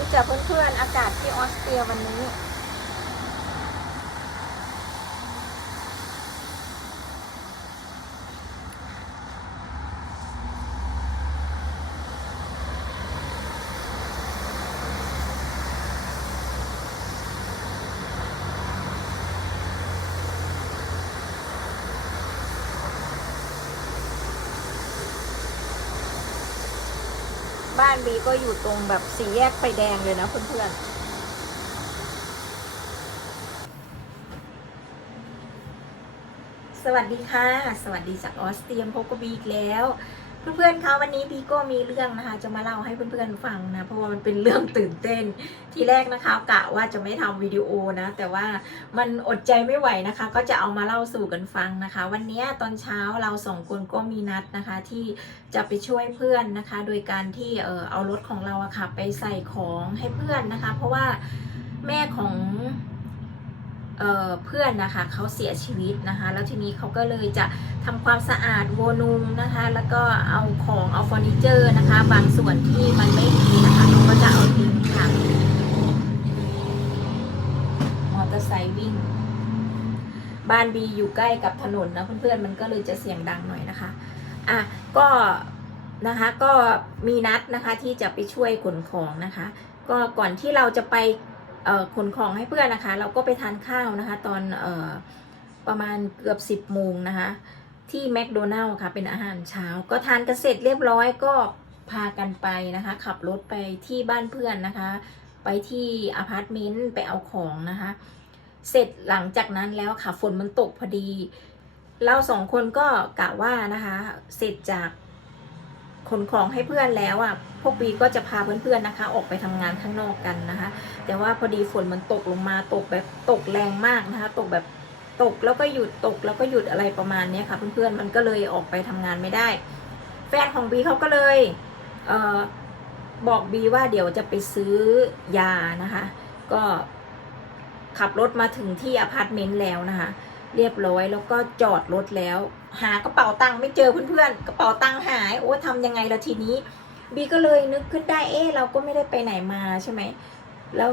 นี้จักเพื่อนๆอากาศที่ออสเตรียวันนี้ บ้านบีก็อยู่ตรงแบบสี่แยกไฟแดงเลยนะเพื่อนๆสวัสดีค่ะ สวัสดีจากออสเตรียมพบกับบีอีกแล้ว เพื่อนๆคะวันนี้บีโก็มีเรื่องนะคะ จะมาเล่าให้เพื่อนๆฟังนะเพราะว่ามันเป็นเรื่องตื่นเต้น ทีแรกนะคะกะว่าจะไม่ทำวิดีโอนะ แต่ว่ามันอดใจไม่ไหวนะคะ ก็จะเอามาเล่าสู่กันฟังนะคะ วันนี้ตอนเช้าเราสองคนก็มีนัดนะคะ ที่จะไปช่วยเพื่อนนะคะ โดยการที่เออเอารถของเราอะค่ะไปใส่ของให้เพื่อนนะคะ เพราะว่าแม่ของ เเพื่อนนะคะเขาเสียชีวิตนะคะ แล้วทีนี้เขาก็เลยจะทำความสะอาดโวนูมนะคะ แล้วก็เอาของเอาเฟอร์นิเจอร์นะคะ บางส่วนที่มันไม่ดีนะคะเขาก็จะเอาทิ้งค่ะมอเตอร์ไซค์วิ่ง บ้านบีอยู่ใกล้กับถนนนะเพื่อนๆมันก็เลยจะเสียงดังหน่อยนะคะอะก็นะคะก็มีนัดนะคะที่จะไปช่วยขนของนะคะ ก็ก่อนที่เราจะไป ขนของให้เพื่อนนะคะ เราก็ไปทานข้าวนะคะ ตอนเอ่อประมาณเกือบ 10โมงนะคะ ที่แมคโดนัลล์ค่ะ เป็นอาหารเช้า ก็ทานกันเสร็จเรียบร้อยก็พากันไปนะคะ ขับรถไปที่บ้านเพื่อนนะคะ ไปที่อพาร์ตเมนต์ไปเอาของนะคะ เสร็จหลังจากนั้นแล้วค่ะฝนมันตกพอดี เราสองคนก็กะว่านะคะ เสร็จจาก ขนของให้เพื่อนแล้วอะพวกบีก็จะพาเพื่อนๆนะคะ ออกไปทำงานข้างนอกกันนะคะ แต่ว่าพอดีฝนมันตกลงมาตกแบบตกแรงมากนะคะ ตกแบบตกแล้วก็หยุดตกแล้วก็หยุดอะไรประมาณนี้ค่ะ เพื่อนๆมันก็เลยออกไปทำงานไม่ได้ แฟนของบีเขาก็เลยเออบอกบีว่าเดี๋ยวจะไปซื้อยานะคะ ก็ขับรถมาถึงที่อพาร์ตเมนต์แล้วนะคะ เรียบร้อยแล้วก็จอดรถแล้ว หากระเป๋าตังค์ไม่เจอเพื่อนๆกระเป๋าตังค์หายโอ้ทำยังไงละทีนี้บีก็เลยนึกขึ้นได้เอ๊เราก็ไม่ได้ไปไหนมาใช่ไหมแล้ว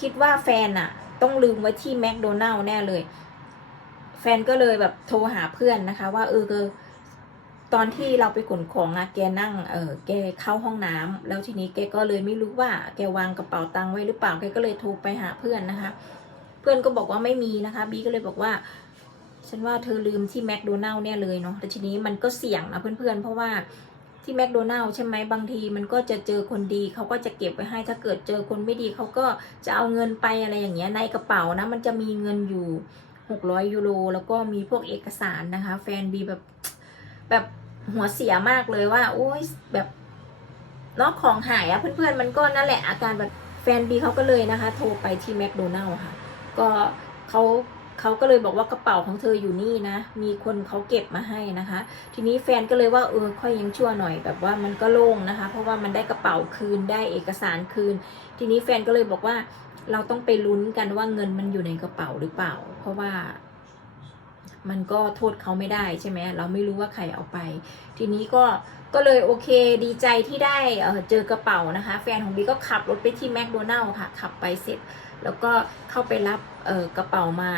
คิดว่าแฟนอะต้องลืมไว้ที่แมคโดนัลล์แน่เลย แฟนก็เลยแบบโทรหาเพื่อนนะคะ ว่าเออเออตอนที่เราไปขนของอะแกนั่งเออแกเข้าห้องน้ำแล้วทีนี้แกก็เลยไม่รู้ว่าแกวางกระเป๋าตังค์ไว้หรือเปล่าแกก็เลยโทรไปหาเพื่อนนะคะ เพื่อนก็บอกว่าไม่มีนะคะบีก็เลยบอกว่า ฉันว่าเธอลืมที่แมคโดนัลล์เนี่ยเลยเนาะแต่ทีนี้มันก็เสี่ยงนะเพื่อนๆ เพราะว่าที่แมคโดนัลล์ใช่ไหมบางทีมันก็จะเจอคนดีเขาก็จะเก็บไว้ให้ถ้าเกิดเจอคนไม่ดีเขาก็จะเอาเงินไปอะไรอย่างเงี้ยในกระเป๋านะมันจะมีเงินอยู่หกร้อยยูโรแล้วก็มีพวกเอกสารนะคะ แฟนบีแบบแบบหัวเสียมากเลยว่าโอ้ยแบบเนาะของหายอะเพื่อนๆมันก็นั่นแหละอาการแบบแฟนบีเขาก็เลยนะคะ โทรไปที่แมคโดนัลล์ค่ะ ก็เขาเขาก็เลยบอกว่ากระเป๋าของเธออยู่นี่นะ มีคนเขาเก็บมาให้นะคะ ทีนี้แฟนก็เลยว่าเออค่อยยังชั่วหน่อยแบบว่ามันก็โล่งนะคะ เพราะว่ามันได้กระเป๋าคืนได้เอกสารคืน ทีนี้แฟนก็เลยบอกว่าเราต้องไปลุ้นกันว่าเงินมันอยู่ในกระเป๋าหรือเปล่า เพราะว่า มันก็โทษเขาไม่ได้ใช่ไหมเราไม่รู้ว่าใครเอาไป ทีนี้ก็ก็เลยโอเคดีใจที่ได้เเจอกระเป๋านะคะ แฟนของบีก็ขับรถไปที่แมคโดนัลล์ค่ะ ขับไปเสร็จ แล้วก็เข้าไปรับกระเป๋ามา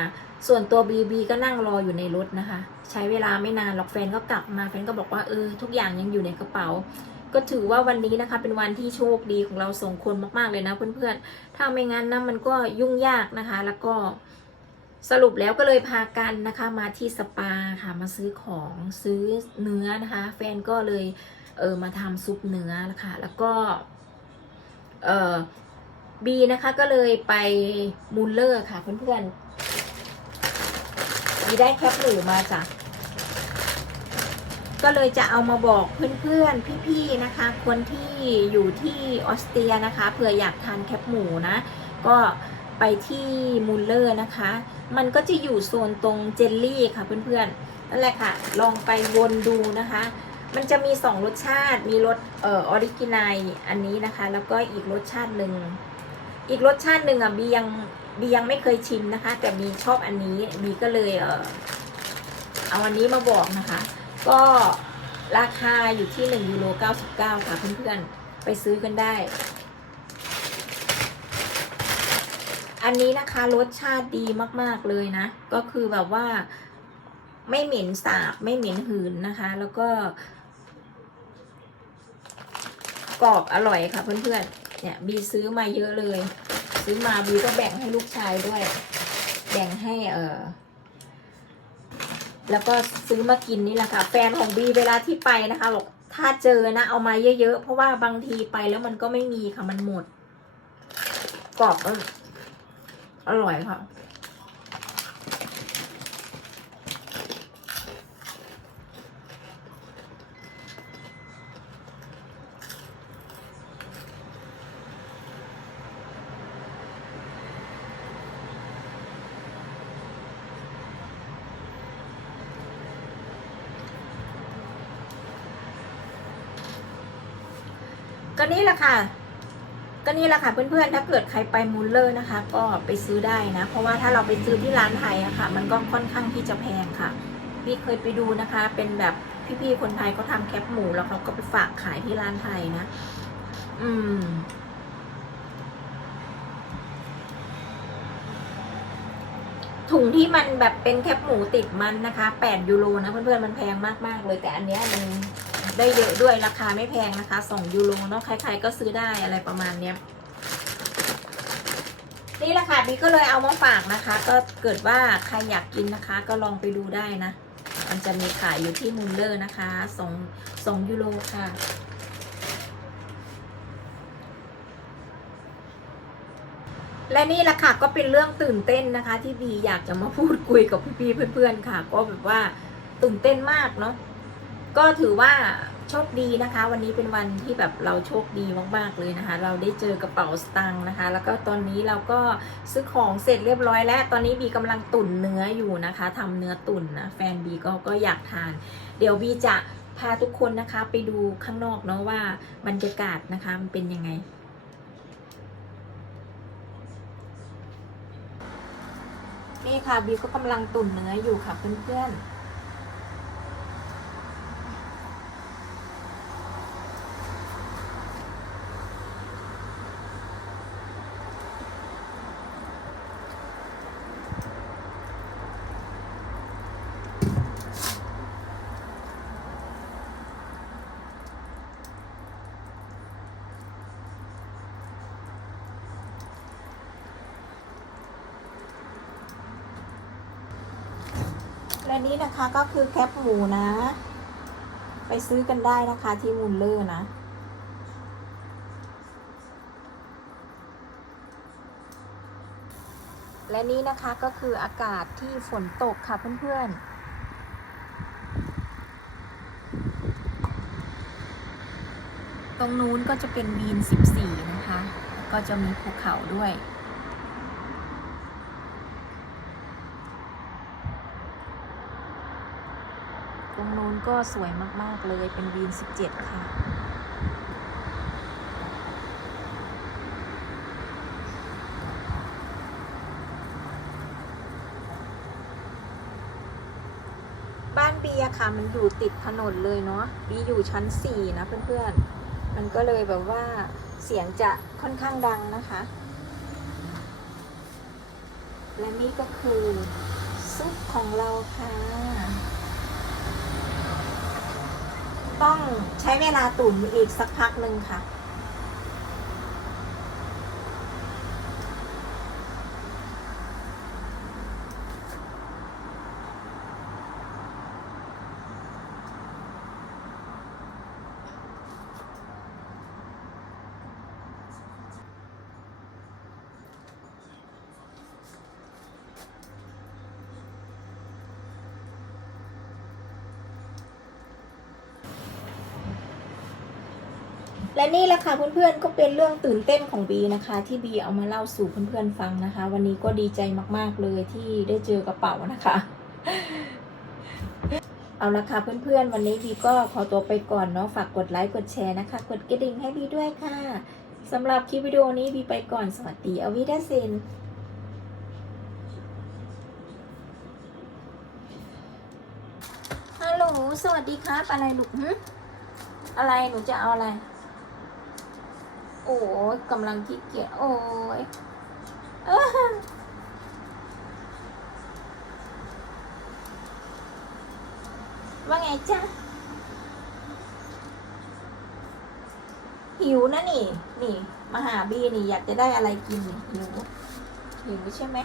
ส่วนตัวบีบีก็นั่งรออยู่ในรถนะคะ ใช้เวลาไม่นานหรอกแฟนก็กลับมาแฟนก็บอกว่าเออทุกอย่างยังอยู่ในกระเป๋าก็ถือว่าวันนี้นะคะเป็นวันที่โชคดีของเราสองคนมากๆเลยนะเพื่อนๆ ถ้าไม่งั้นนะมันก็ยุ่งยากนะคะ แล้วก็ สรุปแล้วก็เลยพากันนะคะมาที่สปาค่ะมาซื้อของซื้อเนื้อนะคะ แฟนก็เลยเออมาทำซุปเนื้อนะคะแล้วก็เออบีนะคะก็เลยไปมูลเลอร์ค่ะเพื่อนๆบีได้แคปหมูมาจ้ะก็เลยจะเอามาบอกเพื่อนๆ พี่ๆ นะคะ คนที่อยู่ที่ออสเตรียนะคะ เผื่ออยากทานแคปหมูนะ ก็ไปที่มูลเลอร์นะคะ มันก็จะอยู่โซนตรงเจลลี่ค่ะเพื่อนๆนั่นแหละค่ะ ลองไปวนดูนะคะ มันจะมีสองรสชาติ มีรสเอ่อออริจินายอันนี้นะคะ แล้วก็อีกรสชาติหนึ่งอีกรสชาติหนึ่งอะบียังบียังไม่เคยชิมนะคะ แต่บีชอบอันนี้บีก็เลยเออเอาอันนี้มาบอกนะคะ ก็ราคาอยู่ที่1ยูโร99 ค่ะเพื่อนๆ ไปซื้อกันได้ อันนี้นะคะรสชาติดีมากๆเลยนะ ก็คือแบบว่าไม่เหม็นสาบไม่เหม็นหืนนะคะ แล้วก็กรอบอร่อยค่ะเพื่อนๆ เนี่ยบีซื้อมาเยอะเลย ซื้อมาบีก็แบ่งให้ลูกชายด้วย แบ่งให้เออแล้วก็ซื้อมากินนี่แหละค่ะ แฟนของบีเวลาที่ไปนะคะบอกถ้าเจอนะเอามาเยอะๆ เพราะว่าบางทีไปแล้วมันก็ไม่มีค่ะมันหมดกรอบ อร่อยค่ะก็นี่แหละค่ะ ก็นี่แหละค่ะเพื่อนๆ ถ้าเกิดใครไปมูลเลอร์นะคะ ก็ไปซื้อได้นะ เพราะว่าถ้าเราไปซื้อที่ร้านไทยอะค่ะ มันก็ค่อนข้างที่จะแพงค่ะ พี่เคยไปดูนะคะ เป็นแบบพี่ๆ คนไทยเขาทำแคปหมูแล้วเขาก็ไปฝากขายที่ร้านไทยนะ อืม ถุงที่มันแบบเป็นแคปหมูติดมันนะคะ 8 ยูโรนะเพื่อนๆ มันแพงมากๆเลย แต่อันเนี้ยมัน ได้เยอะด้วยราคาไม่แพงนะคะ2ยูโรเนาะใครๆก็ซื้อได้อะไรประมาณเนี้ยนี่แหละค่ะบิ๊กก็เลยเอามาฝากนะคะ ก็เกิดว่าใครอยากกินนะคะ ก็ลองไปดูได้นะ มันจะมีขายอยู่ที่มูลเลอร์นะคะ2 2ยูโรค่ะและนี่แหละค่ะก็เป็นเรื่องตื่นเต้นนะคะ ที่บีอยากจะมาพูดคุยกับพี่ๆเพื่อนๆค่ะ ก็แบบว่าตื่นเต้นมากเนาะ ก็ถือว่าโชคดีนะคะ วันนี้เป็นวันที่แบบเราโชคดีมากๆเลยนะคะ เราได้เจอกระเป๋าสตางค์นะคะ แล้วก็ตอนนี้เราก็ซื้อของเสร็จเรียบร้อยแล้ว ตอนนี้บีกำลังตุ๋นเนื้ออยู่นะคะทำเนื้อตุ๋นนะแฟนบีก็ก็อยากทาน เดี๋ยวบีจะพาทุกคนนะคะ ไปดูข้างนอกเนาะว่าบรรยากาศนะคะมันเป็นยังไงนี่ค่ะบีก็กำลังตุ๋นเนื้ออยู่ค่ะเพื่อนๆ และนี่นะคะก็คือแคปหมูนะ ไปซื้อกันได้นะคะที่มูลเลอร์นะ และนี่นะคะก็คืออากาศที่ฝนตกค่ะเพื่อนๆตรงนู้นก็จะเป็นบีน14 นะคะ ก็จะมีภูเขาด้วย รงนู้นก็สวยมากๆเลยเป็นวีน 17 ค่ะ บ้านบีอะค่ะ มันอยู่ติดถนนเลยเนาะบีอยู่ชั้น 4 นะเพื่อนๆ มันก็เลยแบบว่าเสียงจะค่อนข้างดังนะคะ และนี่ก็คือซุปของเราค่ะ ต้องใช้เวลาตุ๋นอีกสักพักหนึ่งค่ะ และนี่แหละค่ะเพื่อนๆก็เป็นเรื่องตื่นเต้นของบีนะคะ ที่บีเอามาเล่าสู่เพื่อนๆฟังนะคะ วันนี้ก็ดีใจมากๆเลยที่ได้เจอกระเป๋านะคะ เอาละค่ะเพื่อนๆ วันนี้บีก็ขอตัวไปก่อนเนาะฝากกดไลค์กดแชร์นะคะ กดกระดิ่งให้บีด้วยค่ะสำหรับคลิปวิดีโอนี้บีไปก่อนสวัสดีอวิดาเซนฮัลโหลสวัสดีครับอะไรลูกอะไรหนูจะเอาอะไร โอ้ยกำลังขี้เกียจโอ้ยว่าไงจ๊ะ หิวนะนี่ นี่ มาหาบีนี่ อยากจะได้อะไรกินนี่หิว หิวใช่ไหม